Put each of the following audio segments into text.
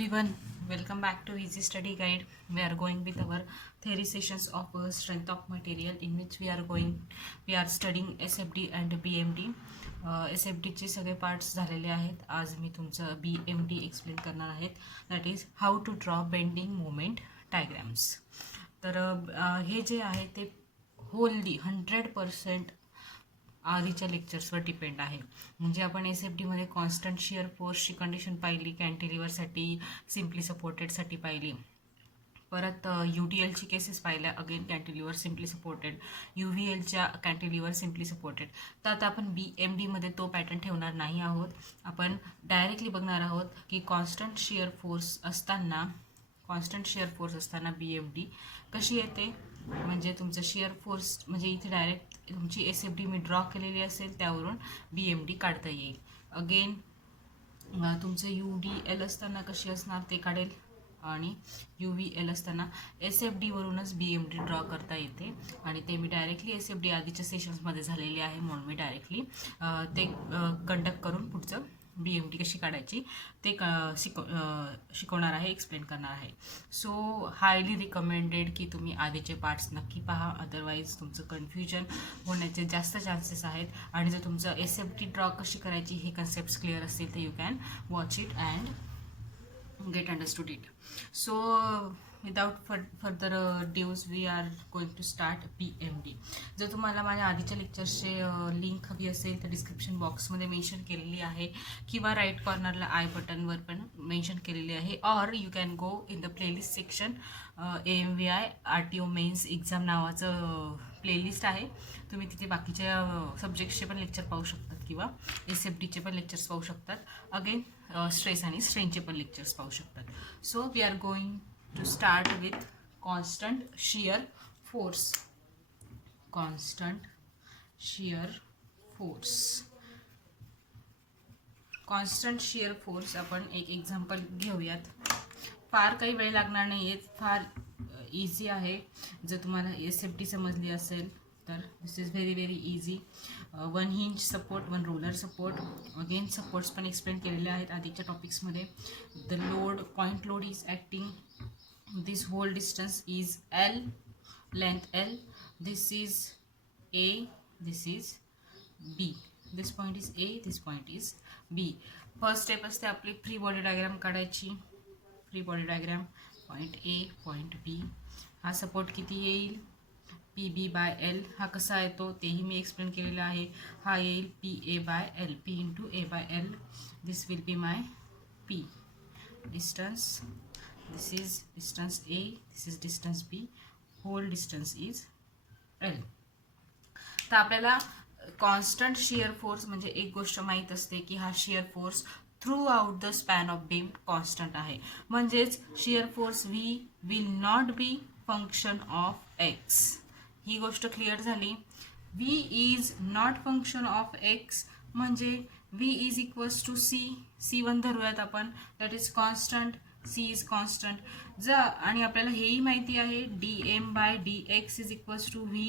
everyone, welcome back to Easy Study Guide. We are going with our theory sessions of strength of material, in which we are studying SFD and BMD. SFD चे सगळे parts झालेले आहेत. आज मी तुमचं BMD explain करणार आहेत. That is how to draw bending moment diagrams. तर हे जे आहे ते होलली 100% आधीच्या लेक्चर्सवर डिपेंड आहे. म्हणजे आपण SFDमध्ये कॉन्स्टंट शिअर फोर्सची कंडिशन पाहिली, कॅन्टिलिव्हरसाठी, सिम्पली सपोर्टेडसाठी पाहिली. परत UDLची केसेस पाहिल्या, अगेन कॅन्टिलिव्हर सिम्पली सपोर्टेड, UVLच्या कॅन्टिलिव्हर सिम्पली सपोर्टेड. तर आता आपण BMDमध्ये तो पॅटर्न ठेवणार नाही आहोत. आपण डायरेक्टली बघणार आहोत की कॉन्स्टंट शिअर फोर्स असताना BMD कशी येते. म्हणजे तुमचं शिअर फोर्स म्हणजे इथे डायरेक्ट तुमची SFD मी ड्रॉ केलेली असेल, त्यावरून BMD काढता येईल. अगेन तुमचं UDL असताना कशी असणार ते काढेल, आणि UVL असताना SFD वरूनच BMD ड्रॉ करता येते. आणि ते मी डायरेक्टली SFD आधीच्या सेशन्समध्ये झालेली आहे, म्हणून मी डायरेक्टली ते कंडक्ट करून पुढचं BMD कशी काढायची ते शिकवणार आहे, एक्सप्लेन करणार आहे. सो हायली रिकमेंडेड की तुम्ही आधीचे पार्ट्स नक्की पहा, अदरवाईज तुमचं कन्फ्युजन होण्याचे जास्त चान्सेस आहेत. आणि जर तुमचं SFD ड्रॉ कशी करायची हे कन्सेप्ट क्लिअर असतील तर you can watch it and get understood it. So without further dues we are going to start BMD. जर तुम्हाला माझ्या आधीच्या लेक्चर्सचे लिंक हवी असेल तर डिस्क्रिप्शन बॉक्समध्ये मेन्शन केलेली आहे, किंवा राईट कॉर्नरला आय बटनवर पण मेन्शन केलेली आहे. Or you can go in the playlist section. AMVI RTO mains exam नावाचं प्लेलिस्ट आहे. तुम्ही तिथे बाकीच्या सब्जेक्ट्सचे पण लेक्चर पाहू शकतात, किंवा SFDचे पण लेक्चर्स पाहू शकतात. अगेन स्ट्रेस आणि स्ट्रेनचे पण लेक्चर्स पाहू शकतात. So we are going to start with constant shear force. Constant shear force आपण एक एक्झाम्पल घेऊयात. फार काही वेळ लागणार नाही आहे, फार इझी आहे. जर तुम्हाला SFD समजली असेल तर this is very easy. 1 hinge support, 1 roller support. Again supports पण एक्सप्लेन केलेले आहेत आधीच्या टॉपिक्समध्ये. The load, point load is acting. This whole distance is L, length L. This is A, this is B. This point is A, this point is B. First step असते आपली free body diagram काढायची. Free body diagram, point A, point B. हा support किती येईल? PB/L. हा कसा येतो तेही मी एक्सप्लेन केलेलं आहे. हा येईल PA/L, P into A/L. This will be my P. Distance, this is distance A, this is distance B. Whole distance is L. तर आपल्याला कॉन्स्टंट शिअर फोर्स म्हणजे एक गोष्ट माहीत असते की हा shear force throughout the span of beam constant आहे. म्हणजेच shear force V will not be function of X. ही गोष्ट क्लिअर झाली. V is not function of X म्हणजे V is equals to C1 धरूयात आपण, that is constant. C is constant. आणि आपल्याला हेही माहिती आहे dm/dx is equals to V.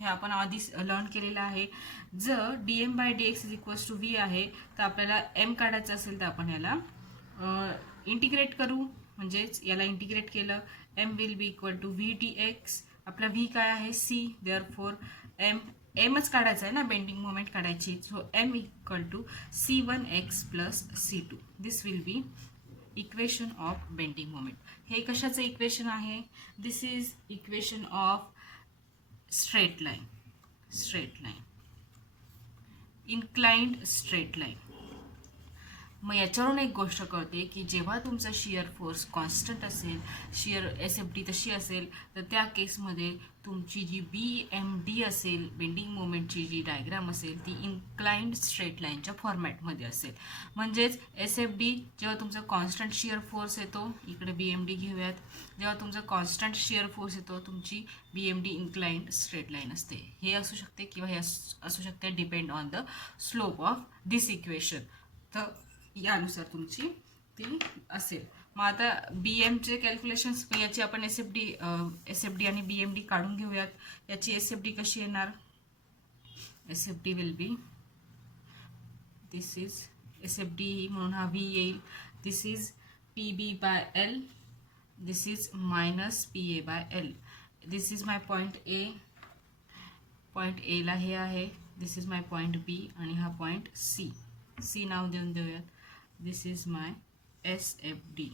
हे आपण आधी लर्न केलेलं आहे. जर dm/dx is equals to V आहे तर आपल्याला M काढायचं असेल तर आपण याला इंटिग्रेट करू. म्हणजेच याला इंटिग्रेट केलं, M will be equal to V dx. आपला V काय आहे? C. देअरफॉर एमच काढायचं आहे ना, बेंडिंग मोमेंट काढायची. So M equal to C1x plus C2. This will be equation of bending moment. हे कशाचं इक्वेशन आहे? This is equation of straight line, inclined straight line. मग याच्यावरून एक गोष्ट कळते की जेव्हा तुमचा शिअर फोर्स कॉन्स्टंट असेल, शिअर SFD तशी असेल, तर त्या केसमध्ये तुमची जी BMD असेल, बेंडिंग मोमेंटची जी डायग्राम असेल, ती इन्क्लाइंड स्ट्रेट लाईनच्या फॉर्मॅटमध्ये असेल. म्हणजेच SFD जेव्हा तुमचा कॉन्स्टंट शिअर फोर्स येतो, इकडे BMD घेऊयात, जेव्हा तुमचा कॉन्स्टंट शिअर फोर्स येतो तुमची BMD इन्क्लाइंड स्ट्रेट लाईन असते. हे असू शकते किंवा हे असू शकते, depend on the slope of this equation. तर यानुसार तुमची ती असेल. मग आता BMचे कॅल्क्युलेशन्स, याची आपण SFD आणि BMD काढून घेऊयात. याची SFD कशी येणार? SFD will B, this is SFD म्हणून हा V येईल. दिस is PB by L. This is minus PA by L. This is my point A. Point एला हे आहे. दिस इज माय पॉईंट बी आणि हा पॉईंट सी. सी नाव देऊन देऊयात. This is my SFD.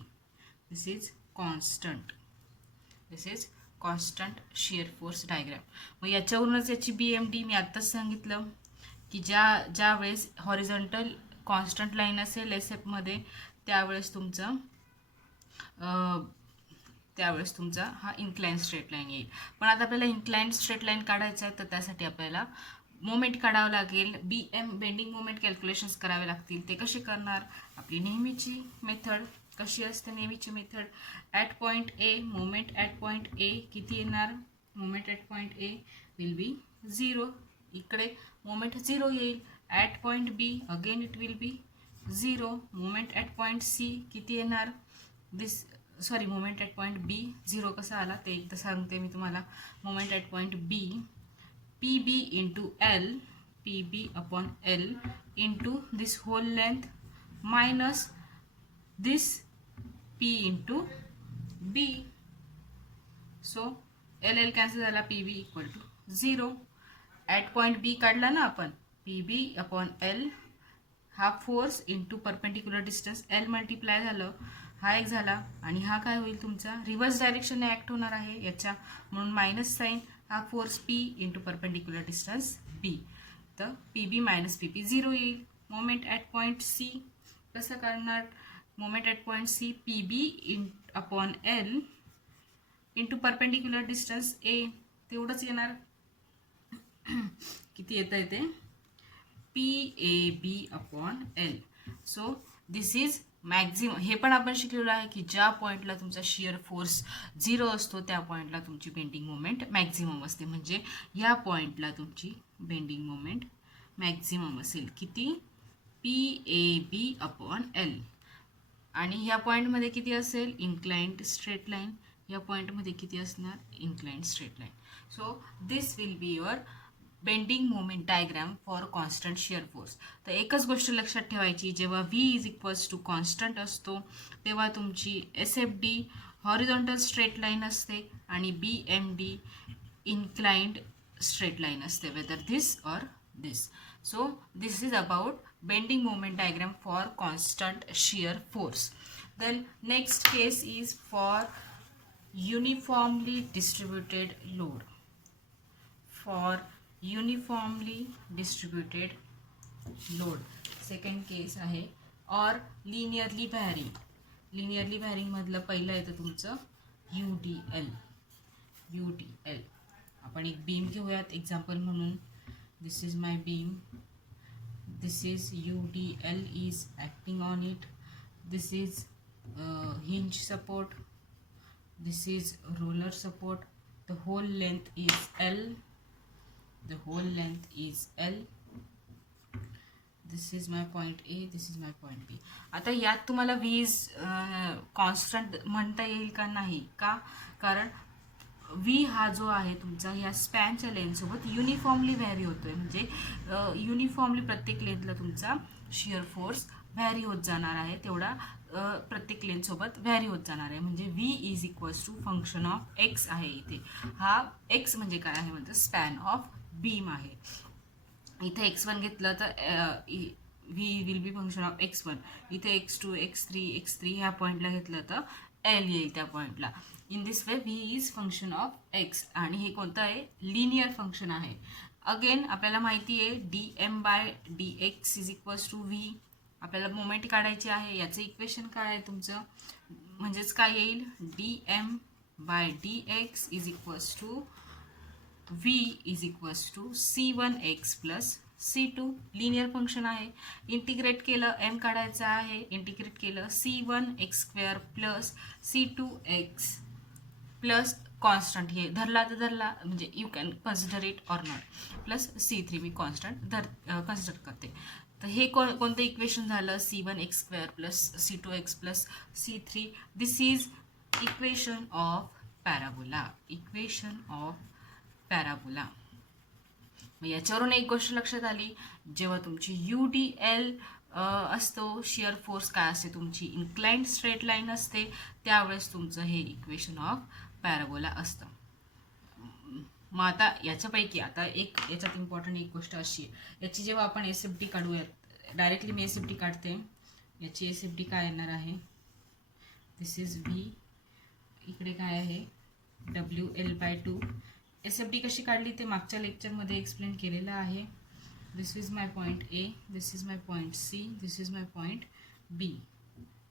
This is constant. This is constant shear force diagram. मग याच्यावरूनच याची BMD मी आत्ताच सांगितलं की ज्या वेळेस हॉरिझॉन्टल कॉन्स्टंट लाईन असेल एसएफमध्ये त्यावेळेस तुमचा हा इन्क्लाइन स्ट्रेट लाईन येईल. पण आता आपल्याला इन्क्लाइन स्ट्रेट लाईन काढायचं आहे तर त्यासाठी आपल्याला मोमेंट काढावं लागेल. BM बेंडिंग मोमेंट कॅल्क्युलेशन्स करावे लागतील. ते कसे करणार? आपली नेहमीची मेथड. कशी असते नेहमीची method? At point A moment at point A किती येणार? Moment at point A will be 0. इकडे मोमेंट 0 येईल. At point B again it will be 0. Moment at point C किती येणार? मोमेंट ॲट पॉईंट बी 0 कसा आला ते एकदा सांगते मी तुम्हाला. Moment at point B PB into L, PB upon L into this whole length minus this P into B. So LL cancel झाला. PB equal to 0. At point B काढला ना आपण. PB अपॉन L हा force into perpendicular distance L multiply झालं. हा एक झाला आणि हा काय होईल तुमचा? रिव्हर्स डायरेक्शनने ॲक्ट होणार आहे याच्या, म्हणून मायनस साईन. हा force P into perpendicular distance B. तर PB मायनस PP 0 येईल. मोमेंट ॲट पॉईंट C कसं करणार? Moment at point C PB upon L into perpendicular distance A. तेवढंच येणार. किती येतं आहे ते? PAB upon L. So this is maximum. हे पण आपण शिकलेलो आहे की ज्या पॉईंटला तुमचा शिअर फोर्स 0 असतो त्या पॉईंटला तुमची बेंडिंग मोमेंट मॅक्झिमम असते. म्हणजे ह्या पॉईंटला तुमची बेंडिंग मोमेंट मॅक्झिमम असेल. किती? PAB upon L. आणि ह्या पॉईंटमध्ये किती असेल? Inclined straight line. या पॉईंटमध्ये किती असणार? Inclined straight line. So this will be your bending moment diagram for constant shear force. तर एकच गोष्ट लक्षात ठेवायची, जेव्हा V is equals to constant असतो तेव्हा तुमची SFD हॉरिझॉन्टल स्ट्रेट लाईन असते आणि BMD इन्क्लाइंड स्ट्रेट लाईन असते, whether this or this. So this is about bending moment diagram for constant shear force. Then next case is for uniformly distributed load. For uniformly distributed load. Second case आहे. और linearly varying. Linearly varying मधलं पहिलं येतं तुमचं UDL. आपण एक beam घेऊयात example म्हणून. This is my beam. This is UDL is acting on it. This is hinge support. This is roller support. The whole length is L. The whole length is L. This is my point A. This is my point B. आता यात तुम्हाला V is constant म्हणता येईल का? नाही. का? कारण V हा जो आहे तुमचा ह्या स्पॅनच्या लेंथसोबत युनिफॉर्मली व्हॅरी होतोय. म्हणजे युनिफॉर्मली प्रत्येक लेंथला तुमचा शिअर फोर्स व्हॅरी होत जाणार आहे. तेवढा प्रत्येक लेंथसोबत व्हॅरी होत जाणार आहे. म्हणजे V is equals to function of X आहे इथे. हा X म्हणजे काय आहे म्हणतो? स्पॅन ऑफ बीम आहे. इथे X1 घेतलं तर V will be function of X1. इथे X2, X3, X3 ह्या पॉईंटला घेतलं तर L येईल त्या पॉईंटला. In this way V is function of X. आणि हे कोणतं आहे? लिनियर फंक्शन आहे. अगेन आपल्याला माहिती आहे dm by dx is equals to V. आपल्याला मोमेंट काढायची आहे. याचं इक्वेशन काय आहे तुमचं? म्हणजेच काय येईल? dm by dx is equals to V is equals to C1x plus C2. Linear function आहे. इंटिग्रेट केलं, m काढायचं आहे. इंटिग्रेट केलं C1x² plus C2x plus constant. हे धरला तर धरला, म्हणजे you can consider it or not. Plus C3 me constant consider करते. तर हे कोणतं इक्वेशन झालं? C1x² plus C2x plus C3. This is equation of parabola. Equation of parabola. मग याच्यावरून एक गोष्ट लक्षात आली, जेव्हा तुमची UDL असतो, शिअर फोर्स काय असते तुमची इन्क्लाइंड स्ट्रेट लाईन असते, त्यावेळेस तुमचं हे इक्वेशन ऑफ पॅराबोला असतं. मग आता याच्यापैकी आता एक याच्यात इम्पॉर्टंट एक गोष्ट अशी आहे, याची जेव्हा आपण SFD काढूयात, डायरेक्टली मी SFD काढते. याची SFD काय येणार आहे, दिस इज V, इकडे काय आहे WL/2. SFD कशी काढली ते मागच्या लेक्चरमध्ये एक्सप्लेन केलेलं आहे. This is my point A, this is my point C, this is my point B.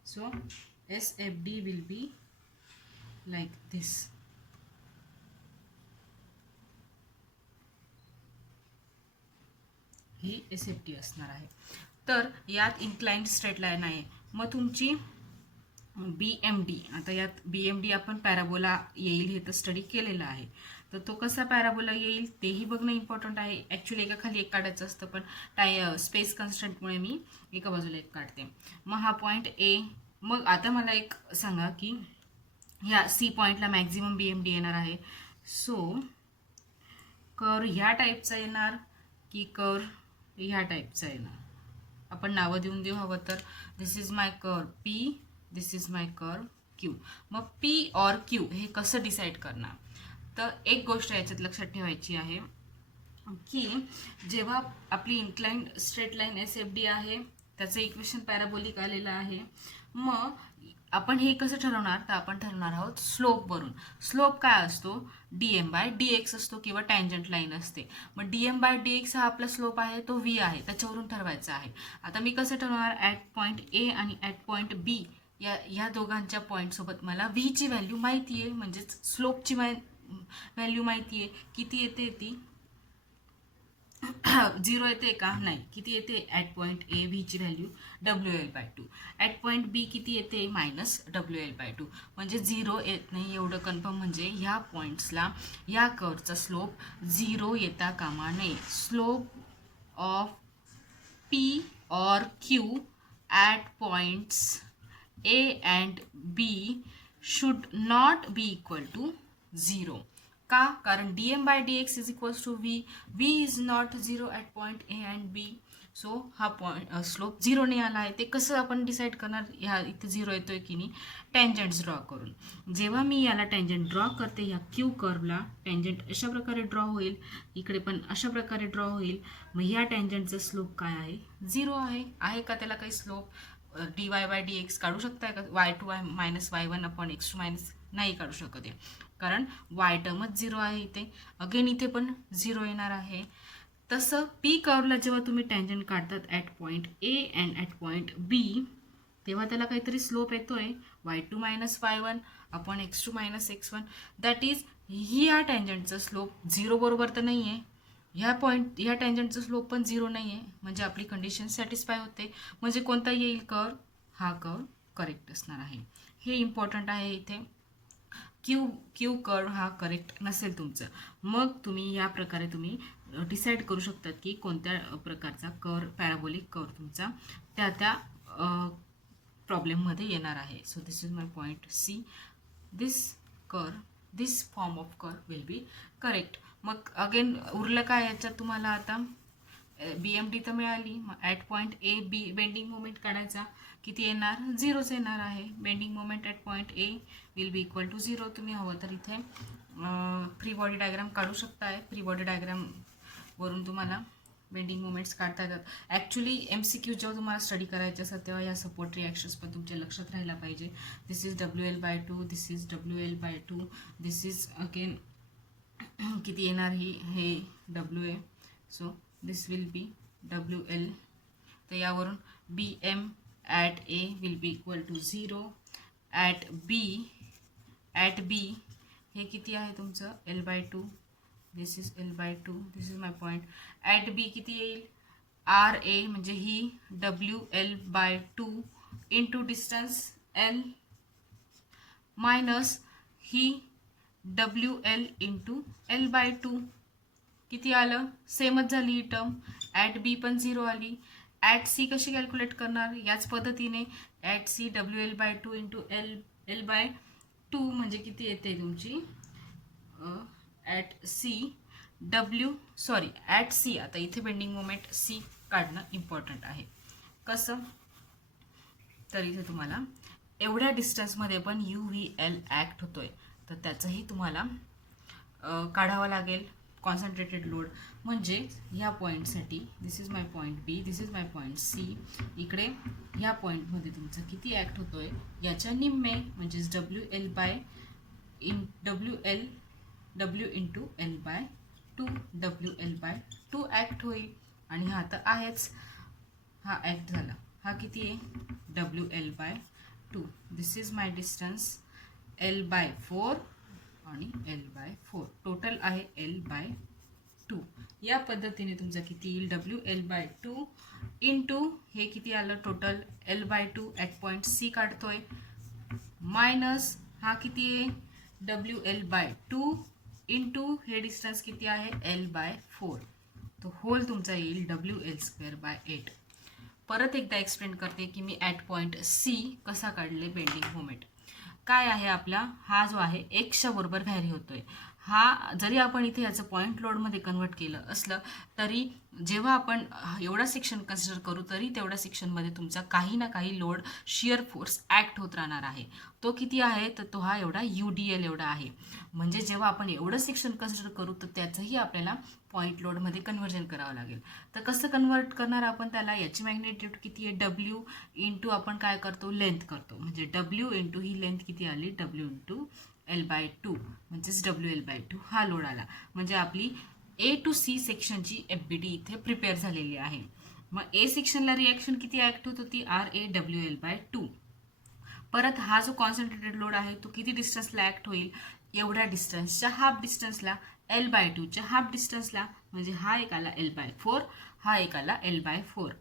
So SFD will be like this. ही SFD असणार आहे. तर यात इन्क्लाइंड स्ट्रेट लाईन आहे. मग तुमची BMD, आता यात BMD आपण पॅराबोला येईल हे तर स्टडी केलेलं आहे. तर तो कसा पॅराबोला येईल तेही बघणं इम्पॉर्टंट आहे. ॲक्च्युली एका खाली एक काढायचं असतं, पण स्पेस कन्स्टंटमुळे मी एका बाजूला एक काढते. मग हा पॉईंट A. मग आता मला एक सांगा की ह्या C पॉईंटला मॅक्झिमम BMD येणार आहे. सो कर्व ह्या टाईपचा येणार की कर्व ह्या टाईपचा येणार, आपण नावं देऊन देऊ हवं तर. This is my curve P, this is my curve Q. मग P और Q हे कसं डिसाईड करणार, तर एक गोष्ट याच्यात लक्षात ठेवायची आहे की जेव्हा आपली इन्क्लाइंड स्ट्रेट लाईन SFD आहे, त्याचं इक्वेशन पॅराबोलिक आलेलं आहे. मग आपण हे कसं ठरवणार, तर आपण ठरवणार आहोत स्लोपवरून. स्लोप काय असतो, dm/dx असतो किंवा टँजंट लाईन असते. मग dm/dx हा आपला स्लोप आहे, तो V आहे, त्याच्यावरून ठरवायचा आहे. आता मी कसं ठरवणार, ॲट पॉईंट A आणि ॲट पॉईंट B या दोघांच्या पॉईंटसोबत मला V ची व्हॅल्यू माहिती आहे, म्हणजेच स्लोपची व्हॅल्यू माहिती आहे. किती येते ती 0 येते का, नाही. किती येते ॲट पॉईंट A V ची value WL/2. At point B किती येते -WL/2. म्हणजे 0 येत नाही एवढं कन्फर्म. म्हणजे ह्या पॉईंट्सला या कर्वचा स्लोप 0 येता कामा नये. स्लोप ऑफ P और Q at points A and B should not be equal to 0. का, कारण dm/dx is equals to V. V is not 0 at point A and B. So हा पॉईंट स्लोप 0 नाही आला आहे. ते कसं आपण डिसाईड करणार, ह्या इथे 0 येतोय की नाही, टँजंट्स ड्रॉ करून. जेव्हा मी याला टँजंट ड्रॉ करते, ह्या Q कर्वला टँजंट अशा प्रकारे ड्रॉ होईल, इकडे पण अशा प्रकारे ड्रॉ होईल. मग ह्या टँजंटचा स्लोप काय आहे, 0 आहे का त्याला काही स्लोप, dy/dx काढू शकताय का, y2 - y1 upon x2 minus, नाही काढू शकत आहे, कारण y टर्मच 0 आहे इथे. अगेन इथे पण 0 येणार आहे. तसं P कर्वला जेव्हा तुम्ही टँजंट काढतात at point A and at point B, तेव्हा त्याला काहीतरी स्लोप येतोय y2 - y1 upon x2 - x1. That is ह्या टँजंटचा स्लोप 0 बरोबर तर नाही आहे, ह्या टँजंटचा स्लोप पण 0 नाही आहे. म्हणजे आपली कंडिशन सॅटिस्फाय होते. म्हणजे कोणता येईल कर्व, हा कर्व करेक्ट असणार आहे. हे इम्पॉर्टंट आहे इथे. क्यू कर्व हा करेक्ट नसेल तुमचं, मग तुम्ही या प्रकारे तुम्ही डिसाईड करू शकतात की कोणत्या प्रकारचा कर्व, पॅराबोलिक कर्व तुमचा त्या प्रॉब्लेममध्ये येणार आहे. So this is my point C. This form of curve will be correct. मग अगेन उरलं काय याच्यात तुम्हाला, आता BMD तर मिळाली. मग at point A B bending moment काढायचा, किती येणार, 0च येणार आहे. Bending moment at point A will be equal to 0. तुम्ही हवं तर इथे फ्री बॉडी डायग्राम काढू शकताय. फ्री बॉडी डायग्रामवरून तुम्हाला बेंडिंग मोमेंट्स काढता येतात. ॲक्च्युली MCQ जेव्हा तुम्हाला स्टडी करायचे असतात तेव्हा या सपोर्ट रिॲक्शन्स पण तुमच्या लक्षात राहायला पाहिजे. This is WL/2, this is WL/2, this is again किती येणार हे WA. So this will be WL. तर यावरून BM at A will be equal to 0. At B हे किती आहे तुमचं L/2. This is L/2. This is my point. At B किती येईल, RA म्हणजे ही WL/2 into distance L minus ही WL इंटू L/2. किती आलं, सेमच झाली ही टर्म. ॲट B पण 0 आली. ॲट C कशी कॅल्क्युलेट करणार, याच पद्धतीने. At C WL/2 into L/2 म्हणजे किती येते तुमची, ॲट C आता इथे बेंडिंग मोमेंट C काढणं इम्पॉर्टंट आहे. कसं, तर इथे तुम्हाला एवढ्या डिस्टन्समध्ये पण UVL ॲक्ट होतोय, तर त्याचंही तुम्हाला काढावं लागेल कॉन्सन्ट्रेटेड लोड. म्हणजे ह्या पॉईंटसाठी this is my point B, this is my point C, इकडे ह्या पॉईंटमध्ये तुमचं किती ॲक्ट होतोय याच्या निम्मे म्हणजेच W into L/2 WL/2 act होईल. आणि हा तर आहेच, हा ॲक्ट झाला. हा किती आहे WL/2. This is my distance L/4 आणि L/4 टोटल आहे L/2. या पद्धतीने तुमचं किती येईल WL/2 इंटू हे किती आलं total L/2 at point C काढतोय, मायनस हा किती आहे WL/2 इंटू हे डिस्टन्स किती आहे L/4. तो होल तुमचा येईल WL²/8. परत एकदा एक्सप्लेन करते की मी ॲट पॉईंट C कसा काढले बेंडिंग मोमेंट. काय आहे आपला, हा जो आहे एक्सच्या बरोबर व्हॅरी होतोय. हा जरी आपण इथे याचं पॉईंट लोडमध्ये कन्वर्ट केलं असलं तरी जेव्हा आपण एवढा सेक्शन कन्सिडर करू तरी तेवढ्या सेक्शनमध्ये तुमचा काही ना काही लोड शिअर फोर्स ॲक्ट होत राहणार आहे. तो किती आहे, तर तो हा एवढा UDL एवढा आहे. म्हणजे जेव्हा आपण एवढं सेक्शन कन्सिडर करू तर त्याचंही आपल्याला पॉईंट लोडमध्ये कन्व्हर्जन करावं लागेल. तर कसं कन्वर्ट करणार आपण त्याला, याची मॅग्नेट्यूड किती आहे W इंटू आपण काय करतो लेंथ करतो. म्हणजे W इंटू ही लेंथ किती आली W इंटू L/2 म्हणजेच WL/2 हा लोड आला. म्हणजे आपली A to C सेक्शनची FBD इथे प्रिपेअर झालेली आहे. मग A सेक्शनला रिॲक्शन किती ॲक्ट होत होती RAWL/2. परत हा जो कॉन्सन्ट्रेटेड लोड आहे तो किती डिस्टन्सला ॲक्ट होईल, एवढ्या डिस्टन्सच्या हाफ डिस्टन्सला L/2च्या हाफ डिस्टन्सला. म्हणजे हा एक आला L/4, हा एक आला L/4.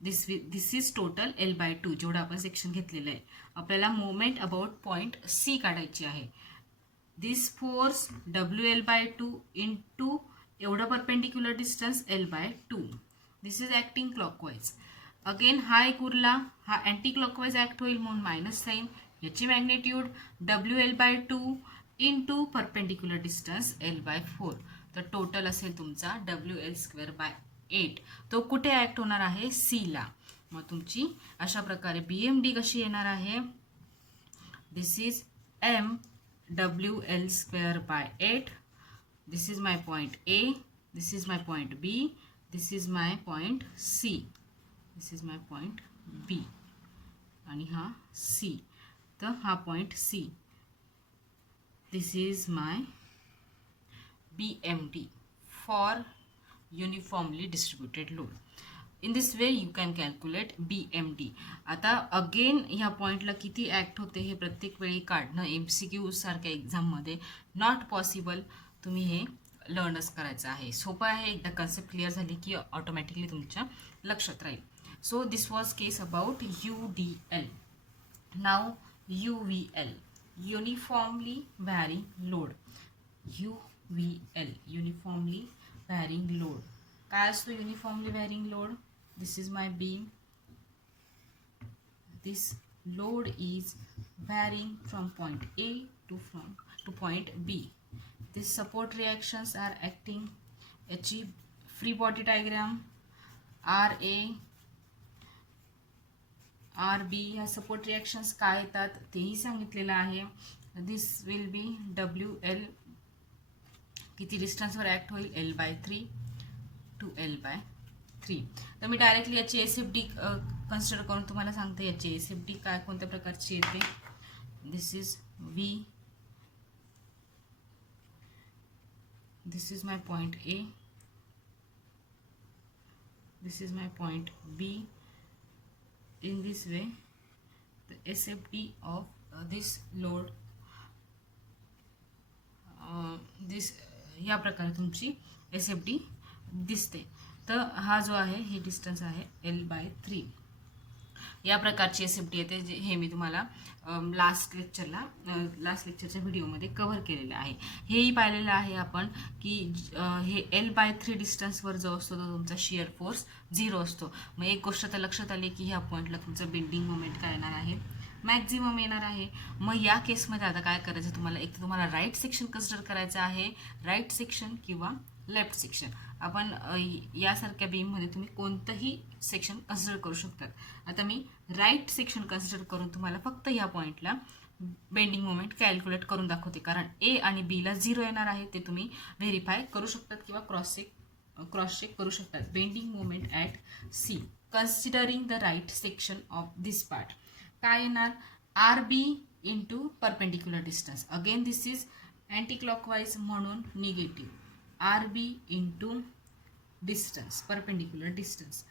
This is total L/2 जेवढं आपण सेक्शन घेतलेलं आहे. आपल्याला मोमेंट अबाउट पॉईंट C काढायची आहे. दिस फोर्स WL/2 इंटू एवढं perpendicular distance L/2. This is acting clockwise. Again हा एक उरला, हा अँटी क्लॉकवाईज ॲक्ट होईल म्हणून मायनस साईन. याची magnitude WL/2 into perpendicular distance L/4. तर टोटल असेल तुमचा WL²/8. तो कुठे ॲक्ट होणार आहे Cला. मग तुमची अशा प्रकारे BMD कशी येणार आहे, this is WL²/8. This is my point A, this is my point B, this is my point C, this is my point B आणि हा C. तर हा point C, this is my BMD for uniformly distributed load. In this way you can calculate BMD. आता again ह्या पॉईंटला किती act होते हे प्रत्येक वेळी काढणं MCQ सारख्या एक्झाममध्ये नॉट पॉसिबल. तुम्ही हे लर्नच करायचं आहे. सोपं आहे, एकदा कन्सेप्ट क्लिअर झाली की ऑटोमॅटिकली तुमच्या लक्षात राहील. So this was case about UDL. Now UVL, uniformly varying load. UVL, uniformly varying load. काय असतो uniformly varying load, this is my beam. This load is varying from point A to point B. These support reactions are acting. याची free body diagram RA RB ह्या support reactions काय येतात तेही सांगितलेलं आहे. दिस will be WL किती डिस्टन्सवर act होईल L/3 to L/3. तर मी डायरेक्टली याची SFD कन्सिडर करून तुम्हाला सांगते याची SFD काय कोणत्या प्रकारची येते. दिस is V, this is my point A, this is my point B. In this way the SFD of this load this या प्रकारे तुमची SFD दिसते. तर हा जो आहे हे डिस्टन्स आहे L/3. या प्रकारची SFD येते, जे हे मी तुम्हाला लास्ट लेक्चरच्या व्हिडिओमध्ये कव्हर केलेलं आहे. हेही पाहिलेलं आहे आपण की हे L/3 डिस्टन्सवर जो असतो तो तुमचा शिअर फोर्स 0 असतो. मग एक गोष्ट तर लक्षात आली की ह्या पॉईंटला तुमचं बेंडिंग मोमेंट काय येणार आहे, मॅक्झिमम येणार आहे. मग या केसमध्ये आता काय करायचं, तुम्हाला एक तर तुम्हाला राईट सेक्शन कन्सिडर करायचं आहे, राईट सेक्शन किंवा लेफ्ट सेक्शन. आपण यासारख्या बीममध्ये तुम्ही कोणतंही सेक्शन कन्सिडर करू शकतात. आता मी राईट सेक्शन कन्सिडर करून तुम्हाला फक्त ह्या पॉईंटला बेंडिंग मोमेंट कॅल्क्युलेट करून दाखवते, कारण ए आणि बीला 0 येणार आहे. ते तुम्ही व्हेरीफाय करू शकतात किंवा क्रॉस चेक करू शकतात. Bending moment at C considering the right section of this part काय येणार, R B into perpendicular distance. Again this is anti clockwise म्हणून negative, R B into distance perpendicular distance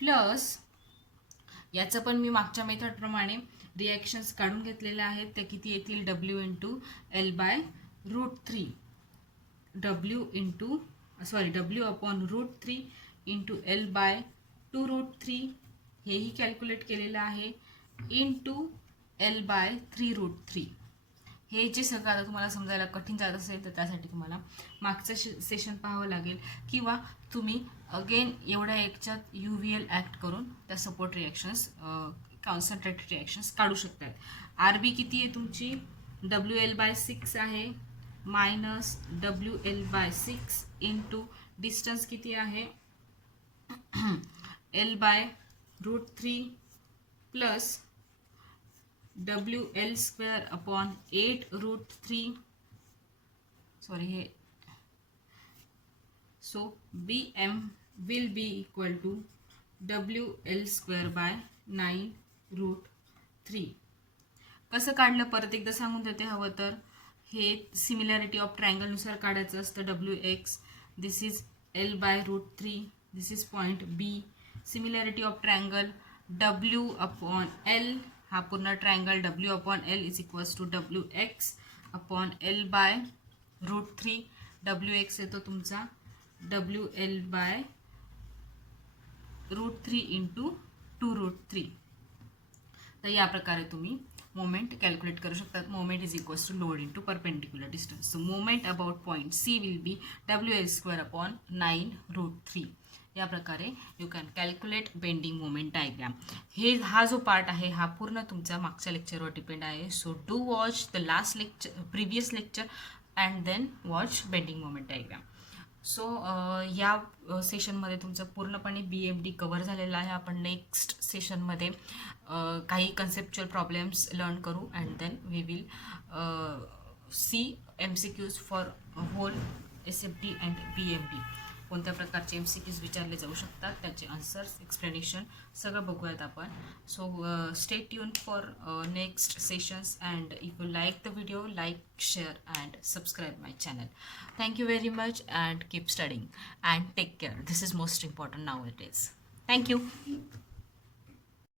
plus याचं पण मी मागच्या मेथडप्रमाणे reactions काढून घेतलेल्या आहेत. त्या किती येतील, W into L by √3, W upon √3 into L by 2√3 हेही कॅल्क्युलेट केलेलं आहे, इंटू एल बाय 3√3. हे जे सगळं आता तुम्हाला समजायला कठीण जात असेल तर त्यासाठी तुम्हाला मागचं सेशन पाहावं लागेल, किंवा तुम्ही अगेन एवढ्या एकच्यात UVL ॲक्ट करून त्या सपोर्ट रिॲक्शन्स कॉन्सन्ट्रेटेड रिॲक्शन्स काढू शकतात. आर बी किती आहे तुमची, WL/6 आहे मायनस WL/6 इंटू डिस्टन्स किती आहे L/√3 plus WL² upon 8√3. Sorry हे so BM will be equal to WL²/9√3. कसं काढलं परत एकदा सांगून देते हवं तर. हे सिमिलॅरिटी ऑफ ट्रायंगलनुसार काढायचं असतं. WX this is L/√3, this is point B. Similarity of triangle W upon L, हा पूर्ण triangle W upon L is equals to WX upon L/√3. WX येतो तुमचा WL/√3 इंटू 2√3. तर या प्रकारे तुम्ही मोमेंट कॅल्क्युलेट करू शकतात. Moment is equals to load into perpendicular distance. So moment about point C will be WL² upon 9√3. या प्रकारे you can calculate bending moment diagram. हा जो पार्ट आहे हा पूर्ण तुमच्या मागच्या लेक्चरवर डिपेंड आहे. So do watch the last lecture, previous lecture and then watch bending moment diagram. So या सेशनमध्ये तुमचं पूर्णपणे BMD कवर झालेलं आहे. आपण नेक्स्ट सेशनमध्ये काही कन्सेप्च्युअल प्रॉब्लेम्स लर्न करू and then we will see MCQs for whole SFD and BMD. कोणत्या प्रकारचे MCQs विचारले जाऊ शकतात, त्याचे आन्सर्स, एक्सप्लेनेशन सगळं बघूयात आपण. So stay tune for next sessions and if you like the video, like, share and subscribe my channel. Thank you very much and keep studying and take care. This is most important nowadays. Thank you.